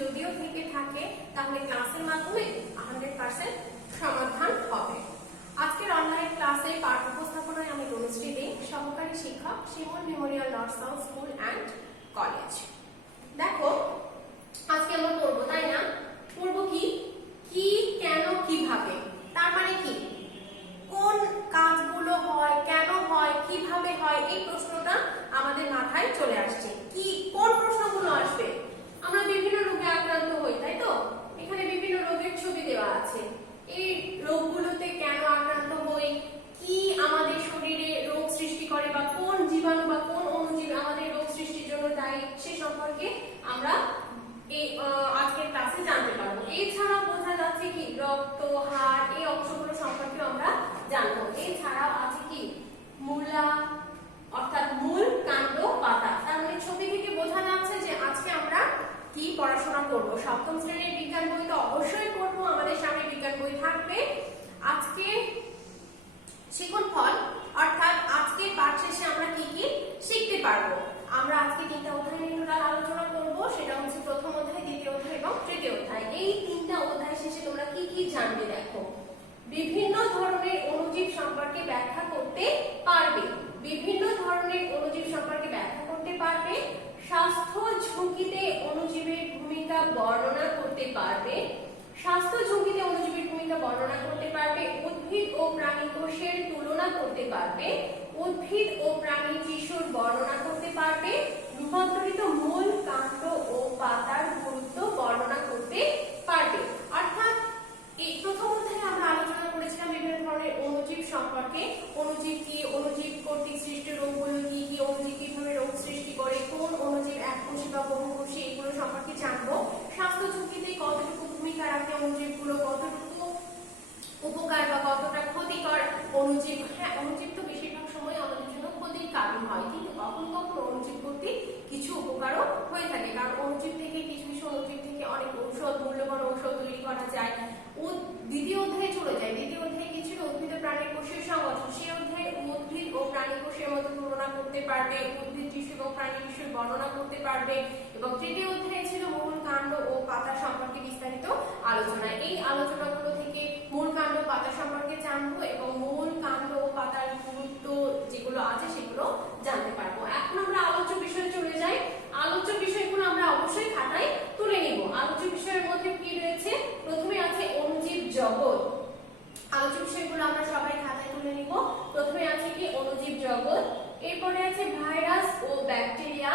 যদিও থেকে থাকে তাহলে ক্লাসের মাধ্যমে 100% সমাধান হবে। আজকের অনলাইন ক্লাসে পাঠ উপস্থাপনায় আমি তনুশ্রী দে, সহকারী শিক্ষক, Shimul memorial north south school and college. দেখো আজকে আমরা পড়বো, তাই না? পড়বো কি কি কেন কিভাবে, তার মানে কি কোন কাজগুলো হয়, কেন হয়, কিভাবে হয়, এই প্রশ্নটা আমাদের মাথায় চলে আসছে। কি কোন প্রশ্নগুলো আসবে? আমরা বিভিন্ন রোগে আক্রান্ত হই, তাই তো? এখানে বিভিন্ন রোগের ছবি দেওয়া আছে। এই রোগগুলোতে কেন আক্রান্ত হই, কি আমাদের শরীরে রোগ সৃষ্টি করে, বা কোন জীবাণু বা কোন অণুজীব আমাদের রোগ সৃষ্টির জন্য দায়ী, সে সম্পর্কে আমরা এই আজকের ক্লাসে জানতে পারবো। এছাড়াও বোঝা যাচ্ছে কি রক্ত, হাড়, এই অংশগুলো সম্পর্কে আমরা জানবো। এছাড়াও আছে কি মূলা, অর্থাৎ মূল, কাণ্ড, পাতা। তার মানে ছবি থেকে বোঝা যাচ্ছে যে আজকে আমরা কি পড়াশোনা করব। সপ্তম শ্রেণীর বিজ্ঞান বই তো অবশ্যই পড়বো, আমাদের সামনে বিজ্ঞান বই থাকবে। আজকে শিখন ফল, অর্থাৎ আজকে পাঠ শেষে আমরা কি কি শিখতে পারবো। আমরা আজকে তিনটা অধ্যায় নিয়ে আলোচনা করব, সেটা হচ্ছে প্রথম অধ্যায়, দ্বিতীয় অধ্যায় এবং তৃতীয় অধ্যায়। এই তিনটা অধ্যায় শেষে তোমরা কি কি জানবে দেখো। বিভিন্ন ধরনের অণুজীব সম্পর্কে ব্যাখ্যা করতে পারবে, বিভিন্ন ধরনের অণুজীব সম্পর্কে ব্যাখ্যা করতে পারবে, স্বাস্থ্য ঝুঁকিতে অণুজীবের ভূমিকা বর্ণনা করতে পারবে, স্বাস্থ্য ঝুঁকিতে অণুজীবের ভূমিকা বর্ণনা করতে পারবে, উদ্ভিদ ও প্রাণী কোষের তুলনা করতে পারবে, উদ্ভিদ ও প্রাণী টিস্যুর বর্ণনা করতে পারবে, রূপান্তরিত মূল, কাণ্ড ও পাতার গুরুত্ব বর্ণনা করতে পারবে। অর্থাৎ এই প্রথম অধ্যায়ে আমরা আলোচনা করেছিলাম বিভিন্ন ধরনের অণুজীব সম্পর্কে। অণুজীব কি, অণুজীব কর্তৃক সৃষ্ট রোগগুলো কি কি, অণুজীব কিভাবে রোগ সৃষ্টি করে, কোন অণুজীব এককোষী বা বহুকোষী, এগুলো সম্পর্কে জানবো। স্বাস্থ্য ঝুঁকিতে কতটুকু ভূমিকা রাখে অণুজীবগুলো, কতটুকু উপকার বা কতটা ক্ষতিকর অণুজীব। হ্যাঁ, অণুজীব তো বেশিরভাগ সময় আমাদের জন্য ক্ষতির কারণ হয়, কিন্তু কখনো কখনো অণুজীব কর্তৃক কিছু উপকারও হয়ে থাকে, কারণ অণুজীব থেকে কিছু কিছু অণুজীব থেকে অনেক ঔষধ, মূল্যবান ঔষধ তৈরি করা যায়। দ্বিতীয় অধ্যায়ে চলে যায়। দ্বিতীয় অধ্যায়ে কি ছিল? উদ্ভিদ ও প্রাণী কোষের সংগঠন। সেই অধ্যায়ে উদ্ভিদ ও প্রাণী কোষের মধ্যে তুলনা করতে পারবে, উদ্ভিদ টিস্যু এবং প্রাণী টিস্যুর বর্ণনা করতে পারবে। এবং তৃতীয় অধ্যায়ে ছিল মূল, কাণ্ড ও পাতা সম্পর্কে বিস্তারিত আলোচনা। এই আলোচনাগুলো থেকে মূল, কাণ্ড, পাতা সম্পর্কে জানবো এবং মূল, কাণ্ড ও পাতার গুরুত্ব যেগুলো আছে সেগুলো জানতে পারবো। এখন আমরা আলোচ্য বিষয়ে চলে যাই। আলোচ্য বিষয়গুলো আমরা অবশ্যই খাতায় তুলে নিব। আলোচ্য বিষয়ের মধ্যে কি রয়েছে? প্রথমে আছে অণুজীব জগৎ। আলোচ্য বিষয়গুলো আমরা সবাই খাতায় তুলে নিব। প্রথমে আছে কি অণুজীব জগৎ, এরপরে আছে ভাইরাস ও ব্যাকটেরিয়া,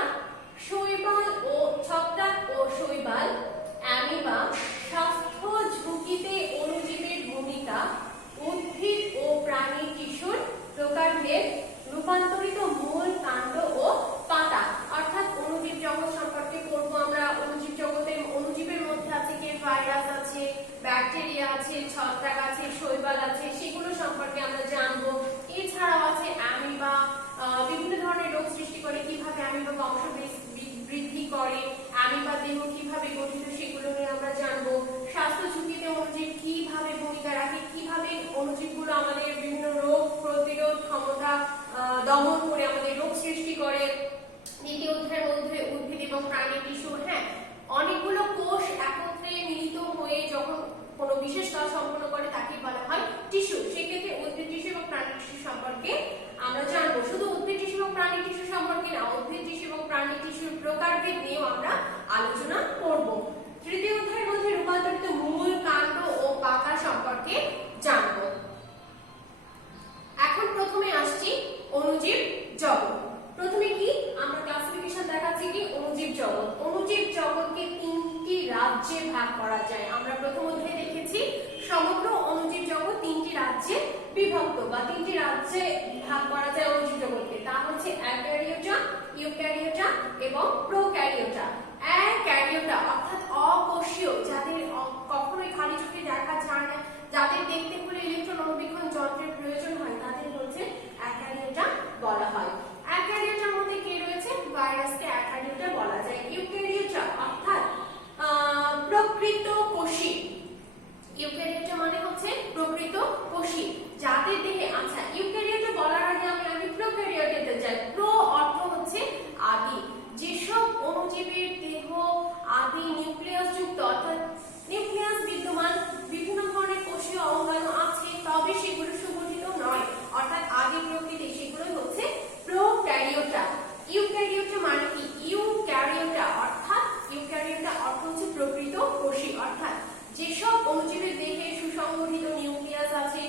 শৈবাল ও ছত্রাক ও শৈবাল, অ্যামিবা, স্বাস্থ্য ঝুঁকিতে অণুজীবের ভূমিকা, উদ্ভিদ ও প্রাণী টিস্যুর প্রকারভেদ, রূপান্তরিত মূল, কাণ্ড ও পাতা। অর্থাৎ অণুজীব জগৎ সম্পর্কে পড়বো আমরা। অণুজীব জগতের অণুজীবের মধ্যে আছে কি ভাইরাস আছে, ব্যাকটেরিয়া আছে, ছত্রাক আছে, শৈবাল আছে, সেগুলো সম্পর্কে আমরা জানবো। এছাড়াও আছে অ্যামিবা, বিভিন্ন ধরনের রোগ সৃষ্টি করে, কিভাবে অ্যামিবা বংশ বৃদ্ধি করে, অ্যামিবা দেহ কিভাবে গঠিত, সেগুলো নিয়ে আমরা জানবো। স্বাস্থ্য ঝুঁকিতে অণুজীব কিভাবে ভূমিকা রাখে, কিভাবে অণুজীবগুলো আমাদের বিভিন্ন রোগ প্রতিরোধ ক্ষমতা দমন করে আমাদের রোগ সৃষ্টি করে। দ্বিতীয় অধ্যায়ের মধ্যে উদ্ভিদ এবং প্রাণী টিস্যু। হ্যাঁ, অনেকগুলো কোষ একত্রে মিলিত হয়ে যখন কোনো বিশেষ কাজ সম্পন্ন করে তাকে বলা হয় টিস্যু। সেক্ষেত্রে উদ্ভিদ টিস্যু এবং প্রাণী টিস্যু সম্পর্কে আমরা জানবো। শুধু উদ্ভিদ টিস্যু এবং প্রাণী টিস্যু সম্পর্কে না, উদ্ভিদ টিস্যু এবং প্রাণী টিস্যুর প্রকারভেদ নিয়েও আমরা আলোচনা করব। তৃতীয় অধ্যায়ের মধ্যে রূপান্তরিত মূল, কাণ্ড ও পাতা সম্পর্কে জানবো। এখন প্রথমে আসছি অণুজীব জগৎ। প্রথমে কি আমরা ক্লাসিফিকেশন দেখাচ্ছি কি অণুজীব জগৎ। অণুজীব জগৎকে তিনটি রাজ্যে ভাগ করা যায়। আমরা প্রথম অধ্যায়ে দেখেছি সমগ্র অণুজীব জগৎ তিনটি রাজ্যে বিভক্ত, বা তিনটি রাজ্যে ভাগ করা যায় অণুজীব জগৎকে। তা হচ্ছে অ্যাক্যারিওটা, ইউক্যারিওটা এবং প্রোক্যারিওটা। অ্যাক্যারিওটা অর্থাৎ অকোষীয়, যাদের কখনোই খালি চোখে দেখা যায় না, যাদের দেখতে হলে ইলেকট্রন অণুবীক্ষণ যন্ত্রের প্রয়োজন হয়, তাদের হচ্ছে অ্যাক্যারিওটা বলা হয়। অ্যাক্যারিওটার মধ্যে কে রয়েছে? ভাইরাসকে অ্যাক্যারিওটা বলা যায়। ইউক্যারিওটা অর্থাৎ প্রকৃত কোষী। ইউক্যারিওটা মানে হচ্ছে প্রকৃত কোষী, যাদের দেহে, আচ্ছা ইউক্যারিওটা বলার আগে আমি প্রোক্যারিওটাতে যাই। প্রো অর্থ হচ্ছে আদি। যেসব অণুজীবের ইউক্যারিওটা মানে কি? ইউক্যারিওটা অর্থাৎ ইউক্যারিওটা অর্থ হচ্ছে প্রকৃত কোষী, অর্থাৎ যেসব অণুজীবের দেহে সুসংগঠিত নিউক্লিয়াস আছে,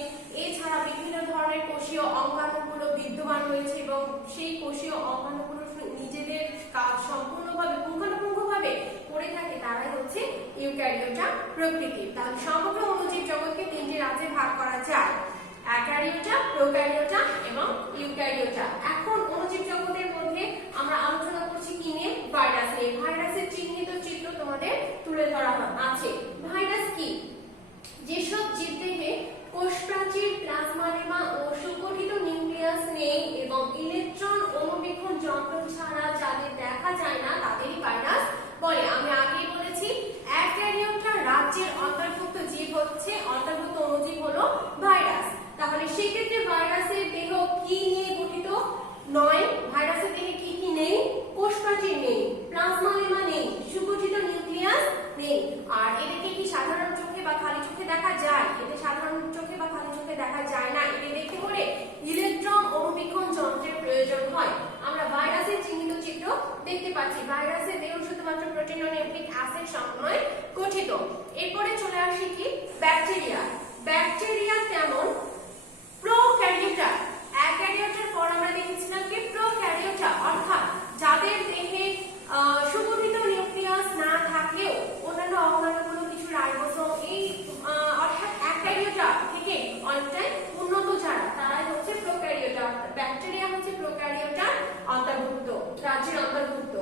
এছাড়া বিভিন্ন ধরনের কোষীয় অঙ্গাণুগুলো বিদ্যমান রয়েছে এবং সেই কোষীয় অঙ্গাণুগুলো নিজেদের কাজ সম্পূর্ণভাবে পুঙ্খানুপুঙ্খভাবে করে থাকে, তারাই হচ্ছে ইউক্যারিওটা প্রকৃতির। তাহলে সমগ্র অণুজীব জগৎকে তিনটি রাজ্যে ভাগ করা যায়, অ্যাকারিওটা, প্রোক্যারিওটা এবং ইউক্যারিওটা। এখন অণুজীব জগতের মধ্যে আমরা আলোচনা করছি কি নিয়ে? ভাইরাস নিয়ে। ভাইরাসের চিহ্নিত চিত্র তোমাদের তুলে ধরা আছে। ভাইরাস কি? যেসব জীবদেহে কোষ প্রাচীর, প্লাজমা ও সুগঠিত নিউক্লিয়াস নেই এবং ইলেকট্রন অণুবীক্ষণ যন্ত্র ছাড়া যাদের দেখা যায় না তাদেরই ভাইরাস বলে। আমি আগেই বলেছি অ্যাকারিওটা রাজ্যের অন্তর্ভুক্ত জীব হচ্ছে, অন্তর্ভুক্ত অণুজীব হলো ভাইরাস। তাহলে সেক্ষেত্রে ভাইরাসের দেহ কি নিয়ে গঠিত? নয়, ভাইরাসের দেহে কি কি নেই? কোষ প্রাচীর নেই, প্লাজমা নেই, সুগঠিত নিউক্লিয়াস নেই। আর এদেরকে কি সাধারণ চোখে বা খালি চোখে দেখা যায়? এদের সাধারণ চোখে বা খালি চোখে দেখা যায় না। এদের দেখতে হলে ইলেকট্রন অণুবীক্ষণ যন্ত্রের প্রয়োজন হয়। আমরা ভাইরাসের চিহ্নিত চিত্র দেখতে পাচ্ছি। ভাইরাসের দেহ শুধুমাত্র প্রোটিন ও নিউক্লিক অ্যাসিড সমন্বয়ে গঠিত। এরপরে চলে আসি কি? ব্যাকটেরিয়া। ব্যাকটেরিয়া কেমন? প্রোক্যারিওটা। অ্যাকারিওটার পর আমরা দেখেছিলাম কি? প্রোক্যারিওটা, অর্থাৎ যাদের দেহে সুগঠিত নিউক্লিয়াস না থাকলেও অন্যান্য অঙ্গাণুগুলো কিছু রাইবোসোম, এই অর্থাৎ অ্যাকারিওটা থেকে অনেকটাই উন্নত যারা, তারাই হচ্ছে প্রোক্যারিওটা। ব্যাকটেরিয়া হচ্ছে প্রোক্যারিওটার অন্তর্ভুক্ত, রাজ্যের অন্তর্ভুক্ত।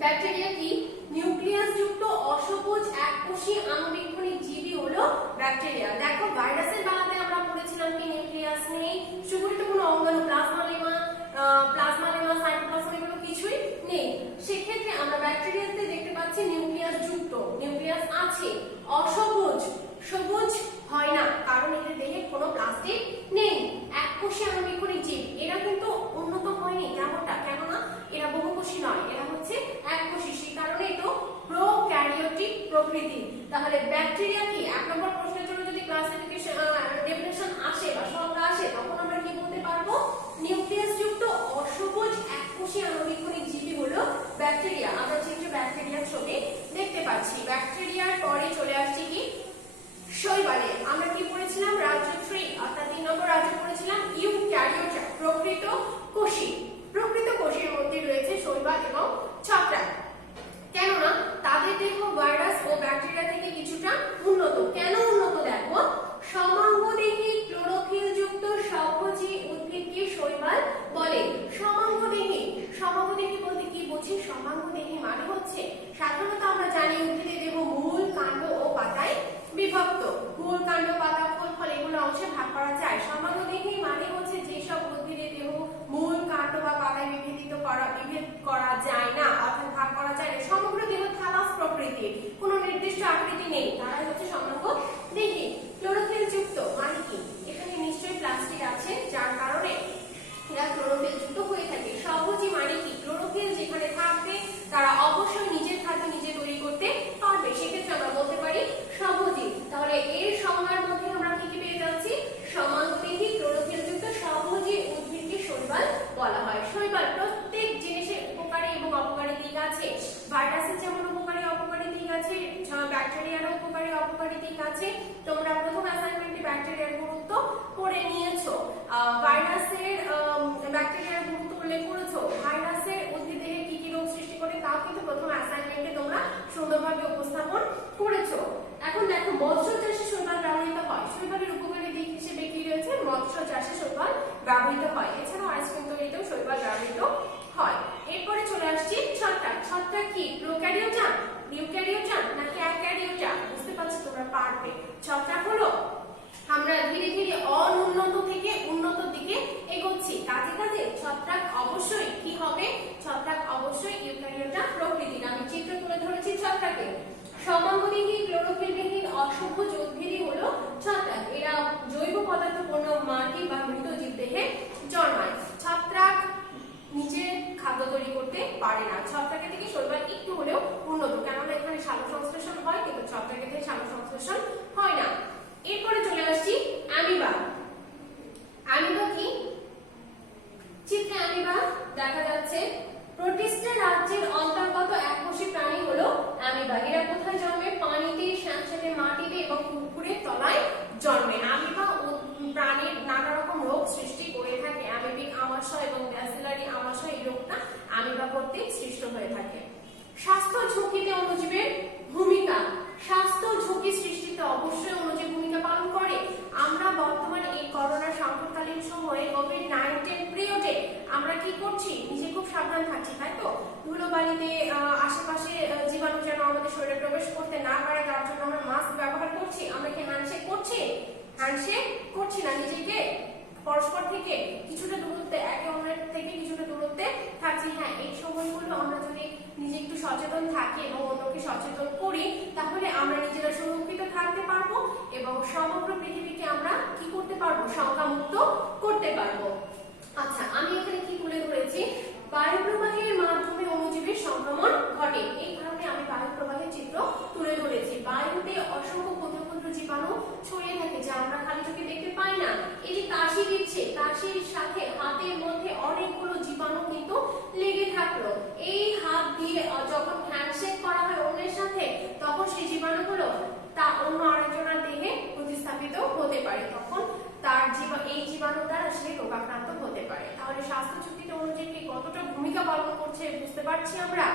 ব্যাকটেরিয়া কি? নিউক্লিয়াস যুক্ত অসবুজ এককোষী আণুবীক্ষণিক জীবই হলো ব্যাকটেরিয়া। দেখো ভাইরাসের বেলাতে আমরা পড়েছিলাম কি? নিউক্লিয়াস নেই, সুগঠিত কোনো অঙ্গাণু, প্লাজমা, সাইটোপ্লাজম এগুলো কিছুই নেই। সেক্ষেত্রে আমরা ব্যাকটেরিয়াতে দেখতে পাচ্ছি নিউক্লিয়াস যুক্ত, নিউক্লিয়াস আছে, অসবুজ, সবুজ হয় না কারণ এদের দেহে কোনো প্লাস্টিক নেই, এককোষী আণুবীক্ষণিক জীব। এরা কিন্তু উন্নত হয়নি তেমনটা, কেননা এরা বহুকোষী নয়, এরা হচ্ছে এককোষী, সেই কারণে তো প্রোক্যারিওটিক প্রকৃতি। তাহলে ব্যাকটেরিয়া কি? এক নম্বর প্রশ্নের জন্য যদি ক্লাসিফিকেশন ডেফিনিশন আসে বা সংজ্ঞা আসে, তখন আমরা কি বলতে পারবো? নিউক্লিয়াস যুক্ত অসবুজ এককোষী আণুবীক্ষণিক জীবই হলো ব্যাকটেরিয়া। আমরা চিত্রে ব্যাকটেরিয়ার ছবি দেখতে পাচ্ছি। ব্যাকটেরিয়ার পরে চলে আসছে কি? শৈবালে। আমরা কি পড়েছিলাম? রাজ্য 3 অর্থাৎ 3 নম্বর রাজ্য পড়েছিলাম ইউক্যারিওটা, প্রকৃত কোষী। প্রকৃত কোষের মধ্যে রয়েছে শৈবাল এবং ছত্রাক, কেননা তাদের দেহ ভাইরাস ও ব্যাকটেরিয়া থেকে কিছুটা উন্নত। কেন উন্নত? দেখো, সমাঙ্গদেহী ক্লোরোফিল যুক্ত স্বভোজী উদ্ভিদকে শৈবাল বলে। সমাঙ্গদেহী, সমাঙ্গদেহী বলতে কি বুঝি? সমাঙ্গদেহী মানে হচ্ছে সাধারণত আমরা জানি উদ্ভিদের দেহ মূল, কাণ্ড ও পাতায় বিভক্ত। মূল, কাণ্ড, পাতা, ফুল, ফল এগুলো অংশে ভাগ করা যায়। সমাঙ্গদেহী মানে হচ্ছে যেসব উদ্ভিদের দেহ মূল, কাণ্ড বা পাতায় বিভেদ করা যায় না, অর্থাৎ ভাগ করা যায় না, সমগ্র দেহ থালাস প্রকৃতির, কোনো নির্দিষ্ট আকৃতি নেই, তারাই হচ্ছে সমাঙ্গদেহী। ক্লোরোফিল যুক্ত মানে কি? এখানে নিশ্চয়ই প্লাস্টিক আছে, যার কারণে এরা ক্লোরোফিল যুক্ত হয়ে থাকে। স্বভোজী মানে কি? ক্লোরোফিল যেখানে থাকবে তারা অবশ্যই নিজের খাদ্য নিজে তৈরি করতে পারবে, সেক্ষেত্রে আমরা বলতে পারি স্বভোজী। তাহলে এর সংজ্ঞার মধ্যে আমরা কি কি পেয়ে যাচ্ছি? সমাঙ্গদেহী ক্লোরোফিল যুক্ত স্বভোজী উদ্ভিদকে শৈবাল বলা হয়। শৈবাল প্রত্যেক জিনিসের উপকারী এবং অপকারী দিক আছে। ভাইরাসের যেমন উপকারী অপকারী দিক আছে, ব্যাকটেরিয়ারও উপকারী অপকারী দিক আছে। তোমরা প্রথম অ্যাসাইনমেন্টে ব্যাকটেরিয়ার গুরুত্ব পড়ে নিয়েছো, ভাইরাসের ব্যাকটেরিয়ার গুরুত্ব উল্লেখ করেছো, ভাইরাসের উদ্ভিদে কি কি রোগ সৃষ্টি করে তাও কিন্তু প্রথম অ্যাসাইনমেন্টে তোমরা সুন্দরভাবে উপস্থাপন করেছো। এখন দেখো, মৎস্য চাষে শৈবাল ব্যবহৃত হয়। শৈবালের উপকারী দিক হিসেবে কি রয়েছে? মৎস্য চাষে শৈবাল ব্যবহৃত হয়। এছাড়াও আইসক্রিম তৈরিতেও শৈবাল ব্যবহৃত হয়। এরপরে চলে আসছি ছত্রাক। ছত্রাক কি? প্রোক্যারিওটা, ইউক্যারিওটা নাকি অ্যাকারিওটা? বুঝতে পারছো তোমরা পারবে। ছত্রাক হলো, আমরা ধীরে ধীরে অনুন্নত থেকে উন্নত দিকে এগোচ্ছি, কাজে কাজে ছত্রাক অবশ্যই কি হবে? ছত্রাক অবশ্যই ইউক্যারিওটা প্রকৃতির। আমি চিত্র তুলে ধরেছি ছত্রাকে। সমাঙ্গদেহী ক্লোরোফিলবিহীন অসভ্য উদ্ভিদই হলো ছত্রাক। এরা জৈব পদার্থপূর্ণ মাটি বা মৃত জীবদেহে জন্মায়। ছত্রাক নিজে খাদ্য তৈরি করতে পারে না। ছত্রাকের থেকে শৈবাল একটু হলেও উন্নত, কেননা এখানে সালোক সংশ্লেষণ হয়, কিন্তু ছত্রাকের থেকে সালোক সংশ্লেষণ হয় না। এরপরে চলে আসছি অ্যামিবা। অ্যামিবা কি? চিত্রে অ্যামিবা দেখা যাচ্ছে। প্রোটিন প্রবেশ করতে না পারে তার জন্য আমরা মাস্ক ব্যবহার করছি। আমরা কি হ্যান্ডশেক করছি? হ্যান্ডশেক করছি না। নিজেকে পরস্পর থেকে কিছুটা দূরত্বে, একে অন্যের থেকে কিছুটা দূরত্বে থাকছি। হ্যাঁ, এই সময়গুলো আমরা যদি নিজে একটু সচেতন থাকি এবং অন্যকে সচেতন করি তাহলে আমরা নিজেরা সুরক্ষিত থাকতে পারবো এবং সমগ্র পৃথিবীকে আমরা কি করতে পারবো? সংখ্যামুক্ত করতে পারবো। আচ্ছা, আমি এখানে কি তুলে ধরেছি? বায়ু প্রবাহের মাধ্যমে অণুজীবের সংক্রমণ ঘটে। এই কারণে আমি বায়ু প্রবাহের চিত্র তুলে ধরেছি। বায়ুতে অসংখ্য ক্ষুদ্র ক্ষুদ্র জীবাণু ছড়িয়ে থাকে যা আমরা খালি চোখে দেখতে পাই না। এই যে কাশি দিচ্ছে, কাশির সাথে হাতের মধ্যে অনেকগুলো জীবাণু কিন্তু লেগে থাকলো। এই হাত দিয়ে যখন হ্যান্ডশেক করা হয় অন্যের সাথে তখন সেই জীবাণুগুলো তা অন্য আরেকজনের দেহে প্রতিস্থাপিত হতে পারে। তখন তার এই জীবাণু দ্বারা সে রোগাক্রান্ত হতে পারে। তাহলে স্বাস্থ্য ঝুঁকিতে অণুজীবকে কতটা ভূমিকা পালন করছে বুঝতে পারছি আমরা।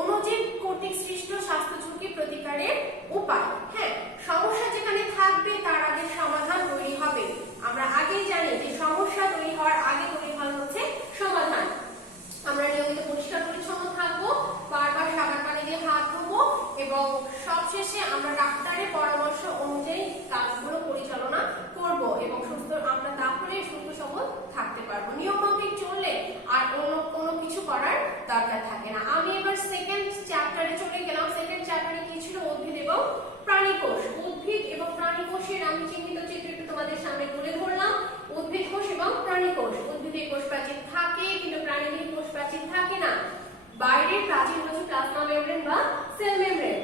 অণুজীব কর্তৃক সৃষ্ট স্বাস্থ্য ঝুঁকি প্রতিকারের উপায়। হ্যাঁ, সমস্যা যেখানে থাকবে তার আগে সমাধান তৈরি হবে। আমরা আগেই জানি যে সমস্যা তৈরি হওয়ার আগে তৈরি হয় হচ্ছে সমাধান। আমরা নিয়মিত পরিষ্কার পরিচ্ছন্ন থাকবো, বারবার সাবান পানি দিয়ে হাত ধোবো এবং সবশেষে আমরা ডাক্তারের পরামর্শ অনুযায়ী কাজগুলো পরিচালনা করব এবং আমরা তাহলে সুস্থ সবল থাকতে পারবো। নিয়মমাফিক চললে আর অন্য কোনো কিছু করার দরকার থাকে না। আমি এবার সেকেন্ড চ্যাপ্টারে চলে গেলাম। সেকেন্ড চ্যাপ্টারে কি ছিল? উদ্ভিদ এবং প্রাণীকোষ। উদ্ভিদ এবং প্রাণীকোষের আমি চিহ্নিত চিত্র একটু তোমাদের সামনে তুলে ধরলাম। উদ্ভিদ কোষ এবং প্রাণীকোষ। উদ্ভিদের কোষ প্রাচীর থাকে কিন্তু প্রাণীদের কোষ প্রাচীর থাকে না। বাইরের প্রাচীর হচ্ছে প্লাজমা মেমব্রেন বা সেল মেমব্রেন।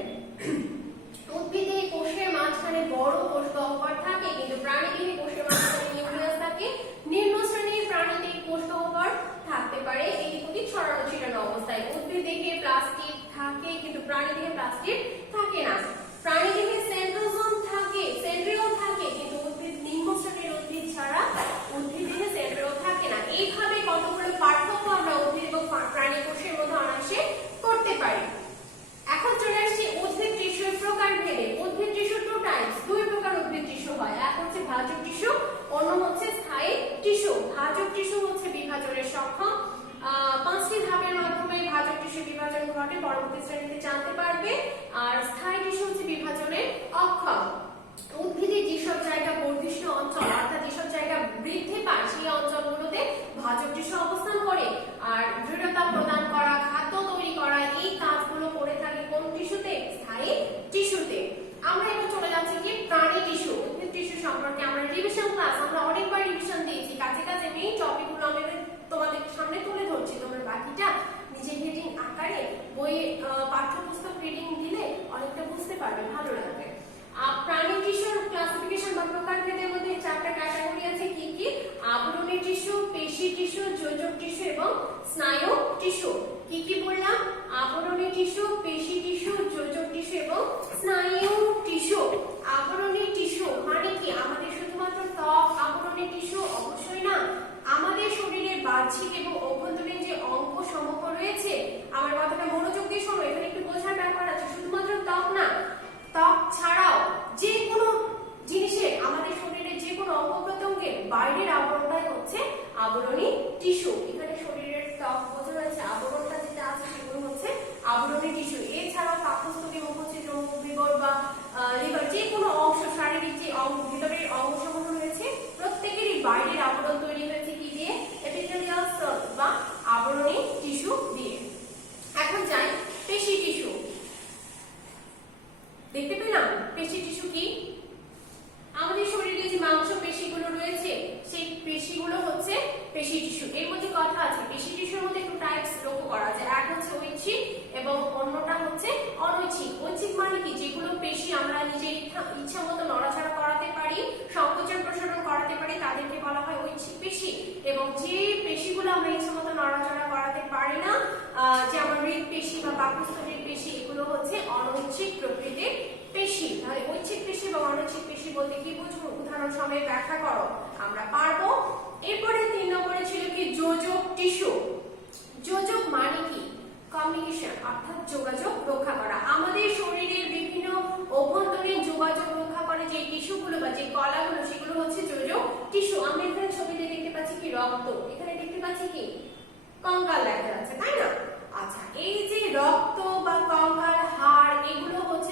উদ্ভিদে কোষের মাঝখানে বড় কোষ গহ্বর থাকে কিন্তু প্রাণীদেহে কোষের মাঝখানে নিউক্লিয়াস থাকে। নিম্ন শ্রেণীর প্রাণীতে কোষ গহ্বর থাকতে পারে এদিক ওদিক ছড়ানো ছিটানো অবস্থায়। উদ্ভিদদেহে প্লাস্টিক থাকে কিন্তু প্রাণীদেহে প্লাস্টিক থাকে না। প্রাণীদেহে সেন্ট্রোজোম থাকে, সেন্ট্রিওল থাকে কিন্তু উদ্ভিদ নিম্ন শ্রেণীর উদ্ভিদ ছাড়া উদ্ভিদদেহে সেন্ট্রিওল থাকে না। এইভাবে কতগুলো পার্থক্য আমরা উদ্ভিদ এবং প্রাণী কোষের মধ্যে অনায়াসে করতে পারি। এখন চলে আসছি উদ্ভিদ টিস্যুর প্রকার ভেদে। উদ্ভিদ টিস্যু টু টাইপস, দুই প্রকার উদ্ভিদ টিস্যু হয়। এক হচ্ছে ভাজক টিস্যু, অন্য হচ্ছে স্থায়ী টিস্যু। ভাজক টিস্যু হচ্ছে বিভাজনের সক্ষম। 5টি ধাপের মাধ্যমে ভাজক টিস্যু বিভাজন ঘটে, পরবর্তী শ্রেণীতে জানতে পারবে। আর স্থায়ী টিস্যু হচ্ছে বিভাজনের অক্ষম। উদ্ভিদের যেসব জায়গা বর্ধিষ্ণ অঞ্চল অর্থাৎ যেসব জায়গা বৃদ্ধি পায় সেই অঞ্চলগুলোতে ভাজক টিস্যু অবস্থান করে। আর দৃঢ়তা প্রদান করা, খাদ্য তৈরি করা এই কাজগুলো করে থাকে কোন টিস্যুতে? স্থায়ী টিস্যুতে। আমরা এবার চলে যাচ্ছি কি প্রাণী টিস্যু। উদ্ভিদ টিস্যু সম্পর্কে আমরা রিভিশন ক্লাস আমরা অনেকবার রিভিশন দিয়েছি। কাছে কাছে মেইন টপিকগুলো আমি তোমাদের সামনে তুলে ধরছি। তোমরা বাকিটা নিজে হেডিং আকারে বই পাঠ্যপুস্তক রিডিং দিলে অনেকটা বুঝতে পারবে, ভালো লাগবে। প্রাণী টিস্যুর ক্লাসিফিকেশন বা প্রকারভেদের মধ্যে 4টা ক্যাটাগরি আছে। কি কি? আবরণী টিস্যু, পেশি টিস্যু, যোজক টিস্যু এবং স্নায়ু টিস্যু। কি কি বললাম? আবরণী টিস্যু, পেশি টিস্যু, যোজক টিস্যু এবং স্নায়ু টিস্যু। আবরণী টিস্যু মানে কি? আমাদের শুধুমাত্র ত্বক আবরণী টিস্যু? অবশ্যই না। আমাদের শরীরের বাহ্যিক এবং অভ্যন্তরীণ যে অঙ্গ সমূহ রয়েছে, আমার কথাটা মনোযোগ দিয়ে শোনো, এখানে একটু বোঝার ব্যাপার আছে। শুধুমাত্র ত্বক না, ত্বক ছাড়াও যে কোনো জিনিসের আমাদের শরীরের যে কোনো অঙ্গ প্রত্যঙ্গের বাইরের আবরণটাই হচ্ছে আবরণী টিস্যু। এখানে শরীরের ত্বক বোঝা যাচ্ছে, আবরণটা যেটা আছে সেগুলো হচ্ছে আবরণী টিস্যু। এছাড়াও পাকস্থলী, মুখছিদ্র, মুখবিবর বা লিভার যে কোনো অংশ শারীরিক যে ভিতরের অংশগুলো রয়েছে প্রত্যেকেরই বাইরের আবরণ তৈরি হয়েছে কি দিয়ে? এপিথেলিয়াল সেল বা আবরণী টিস্যু দিয়ে। এখন যাই পেশি টিস্যু। দেখতে পেলাম পেশি টিস্যু কি? আমাদের শরীরে যে মাংস পেশিগুলো রয়েছে সেই পেশিগুলো হচ্ছে পেশি টিস্যু। এর মধ্যে কথা আছে, পেশি টিস্যুর মধ্যে একটু টাইপস লক্ষ্য করা যায়। এক হচ্ছে ঐচ্ছিক এবং অন্যটা হচ্ছে অনৈচ্ছিক। ঐচ্ছিক মানে কি? যেগুলো পেশি আমরা নিজের ইচ্ছা মতো নড়াচড়া করাতে পারি, সংকোচন প্রসারণ করাতে পারি, তাদেরকে বলা হয় ঐচ্ছিক পেশি। এবং যে পেশিগুলো আমরা ইচ্ছা মতো নড়াচড়া করাতে পারি না, যেমন হৃদপেশি বা পাকস্থলীর পেশি, এগুলো হচ্ছে অনৈচ্ছিক প্রকৃতির পেশি। তাহলে ঐচ্ছিক পেশি এবং অনৈচ্ছিক পেশি বলতে কি বুঝবো? উদাহরণ সমেত ব্যাখ্যা করো, আমরা পারবো। এরপরে 3 নম্বরে ছিল কি যোজক টিস্যু। যোজক মানে কি? কমিউনিকেশন অর্থাৎ যোগাযোগ রক্ষা করা। আমাদের শরীরের বিভিন্ন অভ্যন্তরীণ যোগাযোগ রক্ষা করে যে টিস্যুগুলো বা যে কলাগুলো সেগুলো হচ্ছে যোজক টিস্যু। আমরা এখানে ছবিতে দেখতে পাচ্ছি কি রক্ত, এখানে দেখতে পাচ্ছি কি কঙ্কাল দেখা যাচ্ছে, তাই না? আচ্ছা, এই যে রক্ত বা কঙ্কাল, হাড় এগুলো হচ্ছে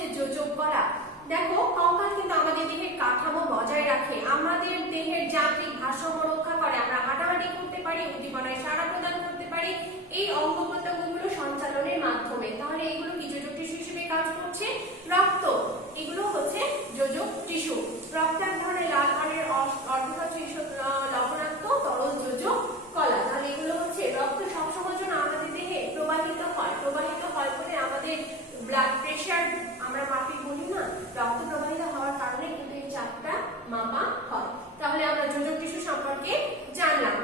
রক্ত, এগুলো হচ্ছে যোজক টিস্যু। রক্ত এক ধরনের লাল বর্ণের লবণাক্ত তরল যোজক কলা। তাহলে এগুলো হচ্ছে রক্ত সবসময়ের জন্য আমাদের দেহে প্রবাহিত হয় বলে আমাদের ব্লাড প্রেশার আমরা মাপি বলি না, রক্ত প্রবাহিত হওয়ার কারণে কিন্তু এই চাপটা মাপা হয়। তাহলে আমরা যোজক টিস্যু সম্পর্কে জানলাম।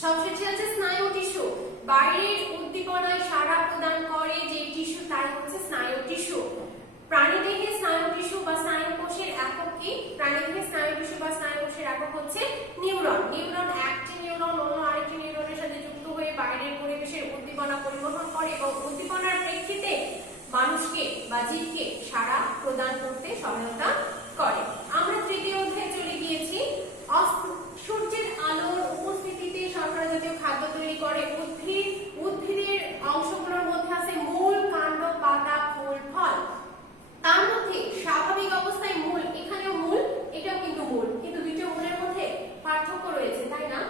সবশেষে আছে স্নায়ু টিস্যু। বাইরের উদ্দীপনায় সাড়া প্রদান করে যে টিস্যু তাই হচ্ছে স্নায়ু টিস্যু। প্রাণীদেহে স্নায়ু টিস্যু বা স্নায়ু কোষের একক কি? প্রাণীদেহে স্নায়ু টিস্যু বা স্নায়ু কোষের একক হচ্ছে নিউরন। নিউরন একটি নিউরন অন্য আরেকটি নিউরনের সাথে যুক্ত হয়ে বাইরের পরিবেশের উদ্দীপনা পরিবহন করে এবং উদ্দীপনার প্রেক্ষিতে মানুষকে বা জীবকে সাড়া প্রদান করতে সহায়তা করে। আমরা তৃতীয় অধ্যায়ে চলে গিয়েছি। সূর্যের আলোর উপস্থিতিতে শর্করা জাতীয় খাদ্য তৈরি করে উদ্ভিদের অংশগুলোর মধ্যে আছে মূল, কাণ্ড, পাতা, ফুল, ফল। তার মধ্যে স্বাভাবিক অবস্থায় মূল, এখানেও মূল, এটাও কিন্তু মূল, কিন্তু দুটো মূলের মধ্যে পার্থক্য রয়েছে, তাই না?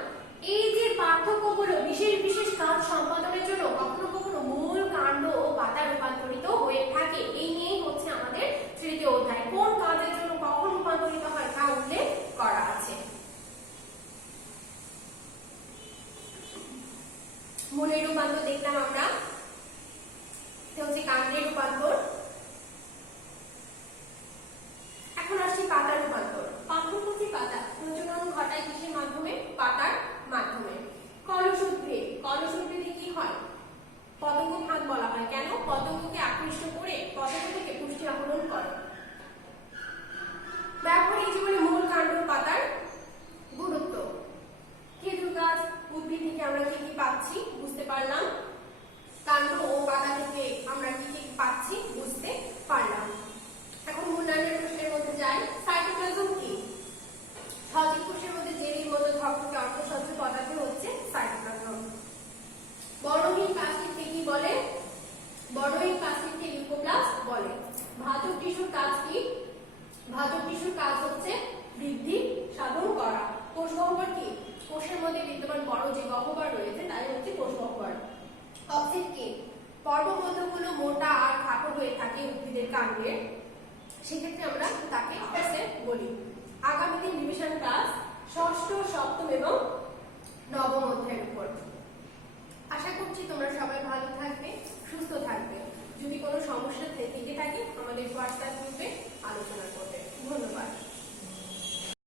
এই যে পার্থক্যগুলো বিশেষ কাজ সম্পাদনের জন্য কখনো কখনো মূল, কাণ্ড ও পাতা রূপান্তরিত হয়ে থাকে। এই নিয়েই হচ্ছে আমাদের তৃতীয় অধ্যায়। কোন কাজের জন্য কখন রূপান্তরিত হয় তা উল্লেখ করা আছে। মূলের রূপান্তর দেখলাম আমরা, হচ্ছে কাণ্ডের রূপান্তর। এখন আসছি পাতার রূপান্তর। পাথরকুচি পাতা প্রজনন ঘটায় কিসের মাধ্যমে? পাতার মাধ্যমে। কলস উদ্ভিদে কি হয়? পতঙ্গ ফাঁদ বলা হয়। কেন? পতঙ্গকে আকৃষ্ট করে পতঙ্গ থেকে পুষ্টি আহরণ করে। ব্যবহারিক জীবনে মূল, কাণ্ড, পাতার গুরুত্ব। খেজুর গাছ উদ্ভিদ থেকে আমরা কি কি পাচ্ছি বুঝতে পারলাম। কাণ্ড ও পাতা থেকে আমরা কি কি পাচ্ছি বুঝতে পারলাম। এখন মূল্যায়নের প্রশ্নের মধ্যে যাই। সাইটোপ্লাজম কি? সজীব কোষের মধ্যে জেলির মতো ধকধকে অর্ধস্বচ্ছ পদার্থ হচ্ছে সাইটোপ্লাজম। বর্ণহীন প্লাস্টিককে কি বলে? বর্ণহীন প্লাস্টিককে লিউকোপ্লাস্ট বলে। ভাজক টিস্যুর কাজ কি? ভাজক টিস্যুর কাজ হচ্ছে বৃদ্ধি সাধন করা। কোষ গহ্বর কি? কোষের মধ্যে বিদ্যমান বড় যে গহ্বর রয়েছে তাই হচ্ছে কোষ গহ্বর। অক্সিড কি? পর্বমধ্যগুলো মোটা আর খাটো হয়ে থাকে উদ্ভিদের কাণ্ডে, সেক্ষেত্রে আমরা তাকে অক্সিড বলি। আগামী দিন রিভিশন ক্লাস ষষ্ঠ, সপ্তম এবং নবম অধ্যায়ের উপর। আশা করছি তোমরা সবাই ভালো থাকবে, সুস্থ থাকবে। যদি কোনো সমস্যা থেকে থাকে আমাদের হোয়াটসঅ্যাপ